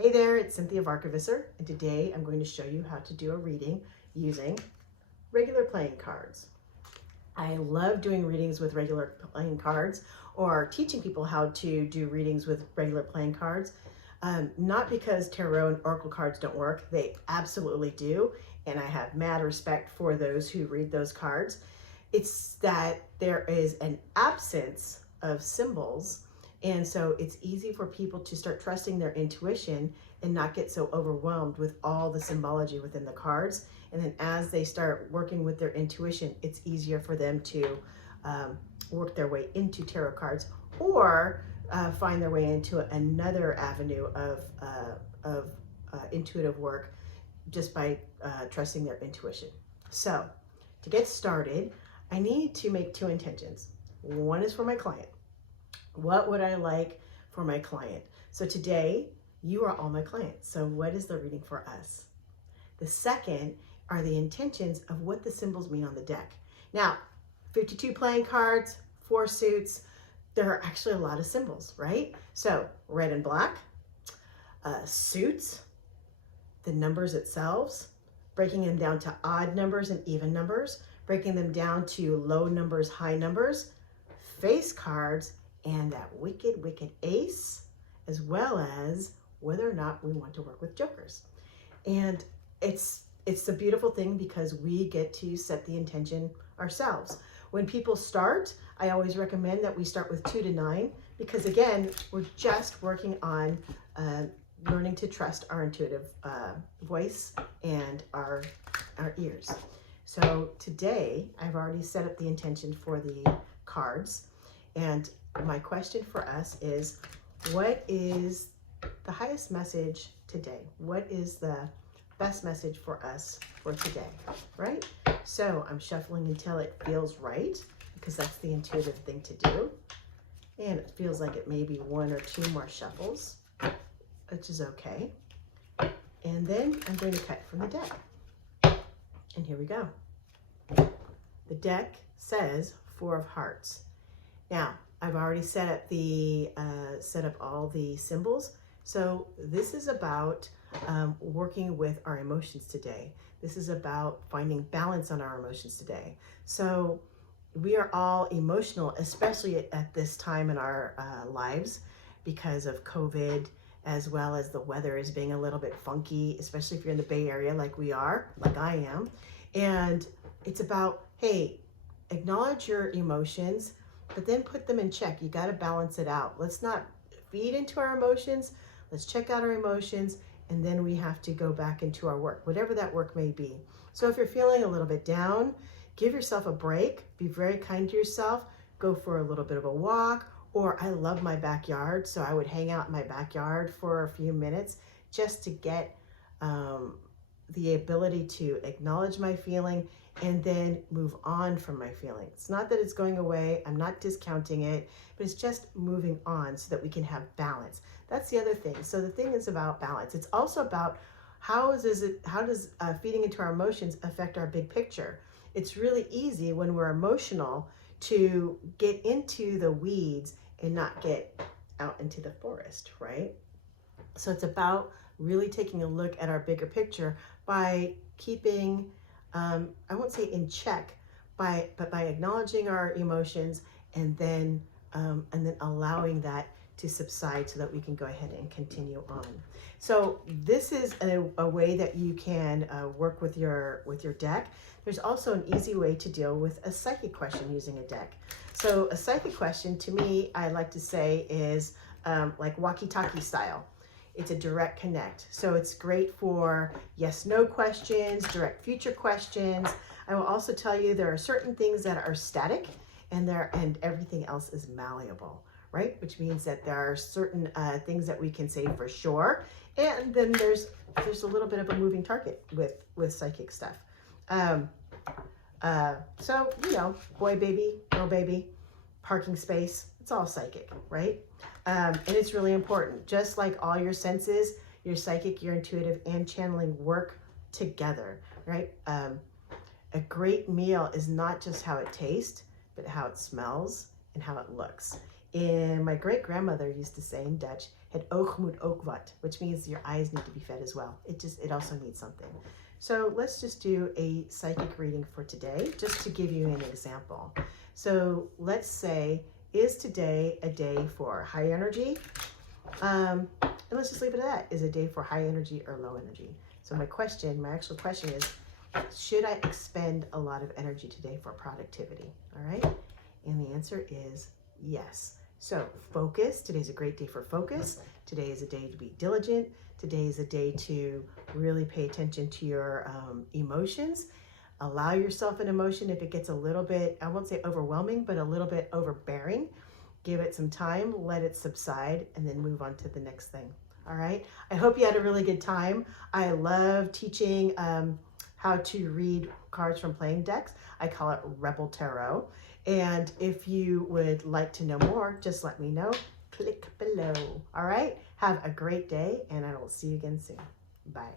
Hey there, it's Cynthia Varkevisser, and today I'm going to show you how to do a reading using regular playing cards. I love doing readings with regular playing cards or teaching people how to do readings with regular playing cards. Not because tarot and oracle cards don't work, they absolutely do, and I have mad respect for those who read those cards. It's that there is an absence of symbols, and so it's easy for people to start trusting their intuition and not get so overwhelmed with all the symbology within the cards. And then as they start working with their intuition, it's easier for them to work their way into tarot cards or find their way into another avenue of intuitive work just by trusting their intuition. So to get started, I need to make two intentions. One is for my client. What would I like for my client? So today, you are all my clients. So what is the reading for us? The second are the intentions of what the symbols mean on the deck. Now, 52 playing cards, 4 suits, there are actually a lot of symbols, right? So red and black, suits, the numbers themselves, breaking them down to odd numbers and even numbers, breaking them down to low numbers, high numbers, face cards, and that wicked, wicked ace, as well as whether or not we want to work with jokers. And it's the beautiful thing because we get to set the intention ourselves. When people start, I always recommend that we start with 2 to 9 because again, we're just working on learning to trust our intuitive voice and our ears. So today, I've already set up the intention for the cards, and my question for us is, what is the highest message today? What is the best message for us for today, right? So I'm shuffling until it feels right, because that's the intuitive thing to do. And it feels like it may be 1 or 2 more shuffles, which is okay. And then I'm going to cut from the deck. And here we go. The deck says 4 of Hearts. Now, I've already set up all the symbols. So this is about working with our emotions today. This is about finding balance on our emotions today. So we are all emotional, especially at this time in our lives because of COVID, as well as the weather is being a little bit funky, especially if you're in the Bay Area like we are, like I am. And it's about, hey, acknowledge your emotions, but then put them in check. You got to balance it out. Let's not feed into our emotions. Let's check out our emotions, and then we have to go back into our work, whatever that work may be. So if you're feeling a little bit down, give yourself a break. Be very kind to yourself. Go for a little bit of a walk, or I love my backyard, so I would hang out in my backyard for a few minutes just to get the ability to acknowledge my feeling and then move on from my feeling. It's not that it's going away. I'm not discounting it, but it's just moving on so that we can have balance. That's the other thing. So the thing is about balance. It's also about how does feeding into our emotions affect our big picture? It's really easy when we're emotional to get into the weeds and not get out into the forest, right? So it's about really taking a look at our bigger picture by keeping, I won't say in check, but by acknowledging our emotions and then allowing that to subside so that we can go ahead and continue on. So this is a way that you can work with your deck. There's also an easy way to deal with a psychic question using a deck. So a psychic question, to me, I like to say is like walkie-talkie style. It's a direct connect. So it's great for yes/no questions, direct future questions. I will also tell you there are certain things that are static and everything else is malleable, right? Which means that there are certain things that we can say for sure. And then there's a little bit of a moving target with psychic stuff. So, you know, boy baby, girl baby, parking space, it's all psychic, right? And it's really important. Just like all your senses, your psychic, your intuitive, and channeling work together, right? A great meal is not just how it tastes, but how it smells and how it looks. And my great grandmother used to say in Dutch, het oog moet ook wat, which means your eyes need to be fed as well. It also needs something. So let's just do a psychic reading for today, just to give you an example. So let's say, is today a day for high energy? And let's just leave it at that. Is a day for high energy or low energy? So my actual question is, should I expend a lot of energy today for productivity? All right. And the answer is yes. So focus. Today's a great day for focus. Today is a day to be diligent. Today is a day to really pay attention to your emotions. Allow yourself an emotion if it gets a little bit, I won't say overwhelming, but a little bit overbearing. Give it some time, let it subside, and then move on to the next thing. All right. I hope you had a really good time. I love teaching how to read cards from playing decks. I call it Rebel Tarot. And if you would like to know more, just let me know. Click below. All right. Have a great day, and I will see you again soon. Bye.